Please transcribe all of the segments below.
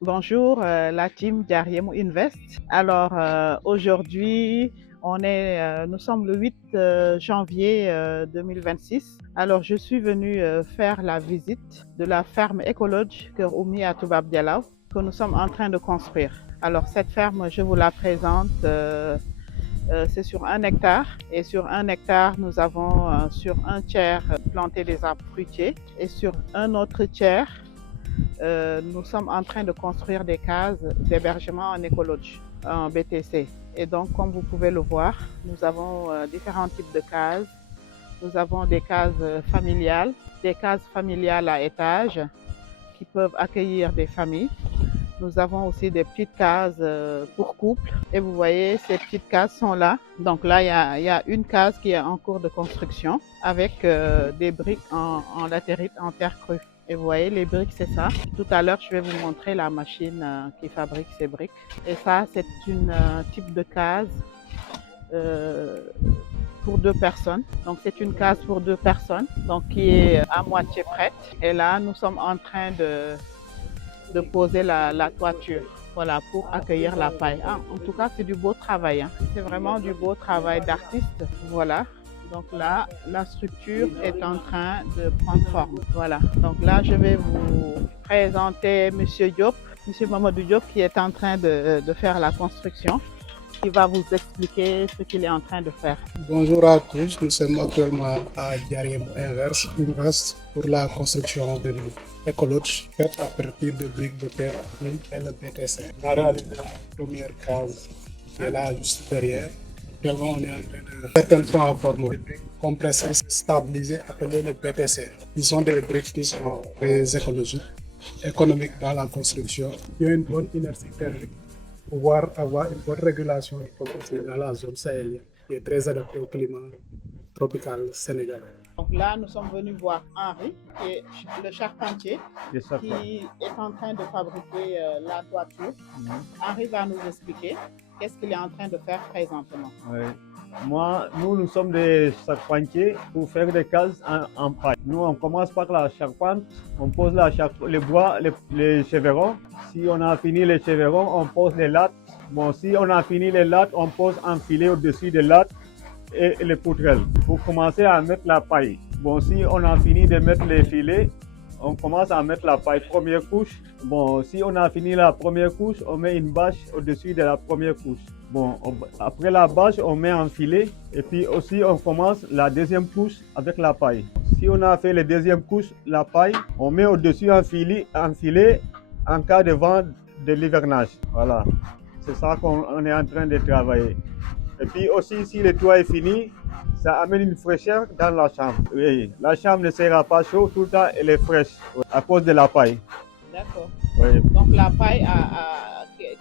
Bonjour, la team Diariemo Invest. Alors aujourd'hui, nous sommes le 8 janvier 2026. Alors je suis venue faire la visite de la ferme écologique Oumi à Toubab Dialaw que nous sommes en train de construire. Alors cette ferme, je vous la présente. C'est sur 1 hectare et sur 1 hectare, nous avons sur un tiers planté des arbres fruitiers et sur un autre tiers, nous sommes en train de construire des cases d'hébergement en écologie, en BTC. Et donc, comme vous pouvez le voir, nous avons différents types de cases. Nous avons des cases familiales, des cases familiales à étage qui peuvent accueillir des familles. Nous avons aussi des petites cases pour couples. Et vous voyez, ces petites cases sont là. Donc là, il y a une case qui est en cours de construction avec des briques en latérite, en terre crue. Et vous voyez, les briques, c'est ça. Tout à l'heure, je vais vous montrer la machine qui fabrique ces briques. Et ça, c'est une type de case euh, pour 2 personnes. Donc, c'est une case pour 2 personnes, donc qui est à moitié prête. Et là, nous sommes en train de poser la toiture. Voilà, pour accueillir la paille. Ah, en tout cas, c'est du beau travail, hein. C'est vraiment du beau travail d'artiste. Voilà. Donc là, la structure est en train de prendre forme. Voilà. Donc là, je vais vous présenter Monsieur Diop, Monsieur Mamadou Diop, qui est en train de faire la construction, qui va vous expliquer ce qu'il est en train de faire. Bonjour à tous, nous sommes actuellement à Diariemo Invest pour la construction de l'écologie faite à partir de briques de terre et le BTC. On a réalisé la première case qui est là juste derrière. Actuellement, on est en train de certaines sont en forme de briques compressées, stabilisées, appelées les BTC. Ils sont des briques qui sont très écologiques, économiques dans la construction, qui ont une bonne inertie thermique, pouvoir avoir une bonne régulation dans la zone sahélienne, qui est très adaptée au climat tropical sénégalais. Donc là, nous sommes venus voir Henri, qui est le charpentier, qui est en train de fabriquer la toiture. Henri va nous expliquer qu'est-ce qu'il est en train de faire présentement. Oui. Nous sommes des charpentiers pour faire des cases en paille. Nous, on commence par la charpente, on pose les bois, les chevrons. Si on a fini les chevrons, on pose les lattes. Bon, si on a fini les lattes, on pose un filet au-dessus des lattes et les poutrelles pour commencer à mettre la paille. Bon, si on a fini de mettre les filets, on commence à mettre la paille première couche. Bon, si on a fini la première couche, on met une bâche au-dessus de la première couche. Bon, après la bâche, on met un filet et puis aussi on commence la deuxième couche avec la paille. Si on a fait la deuxième couche, la paille, on met au-dessus un filet en cas de vent de l'hivernage. Voilà, c'est ça qu'on est en train de travailler. Et puis aussi, si le toit est fini, ça amène une fraîcheur dans la chambre. Oui, la chambre ne sera pas chaude tout le temps, elle est fraîche à cause de la paille. D'accord. Oui. Donc la paille,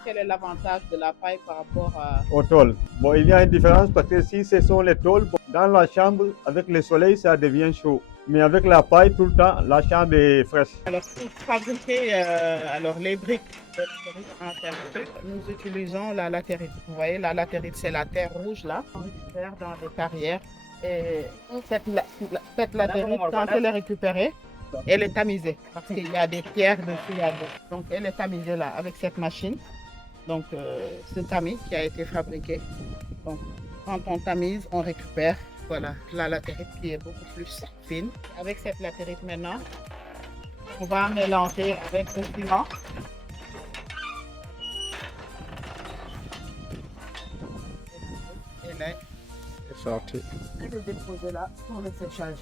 quel est l'avantage de la paille par rapport au tôle? Bon, il y a une différence parce que si ce sont les tôles, bon, dans la chambre, avec le soleil, ça devient chaud. Mais avec la paille, tout le temps, la chambre est fraîche. Alors, pour fabriquer les briques de latérite en terre crue, nous utilisons la latérite. Vous voyez, la latérite, c'est la terre rouge là, on récupère dans des carrières. Et cette latérite, quand elle est récupérée, elle est tamisée parce qu'il y a des pierres dessus. Donc, elle est tamisée là avec cette machine. Donc, c'est un tamis qui a été fabriqué. Donc, quand on tamise, on récupère. Voilà, la latérite qui est beaucoup plus fine. Avec cette latérite maintenant, on va mélanger avec le ciment. Et là, C'est sorti. je vais le déposer là pour le séchage.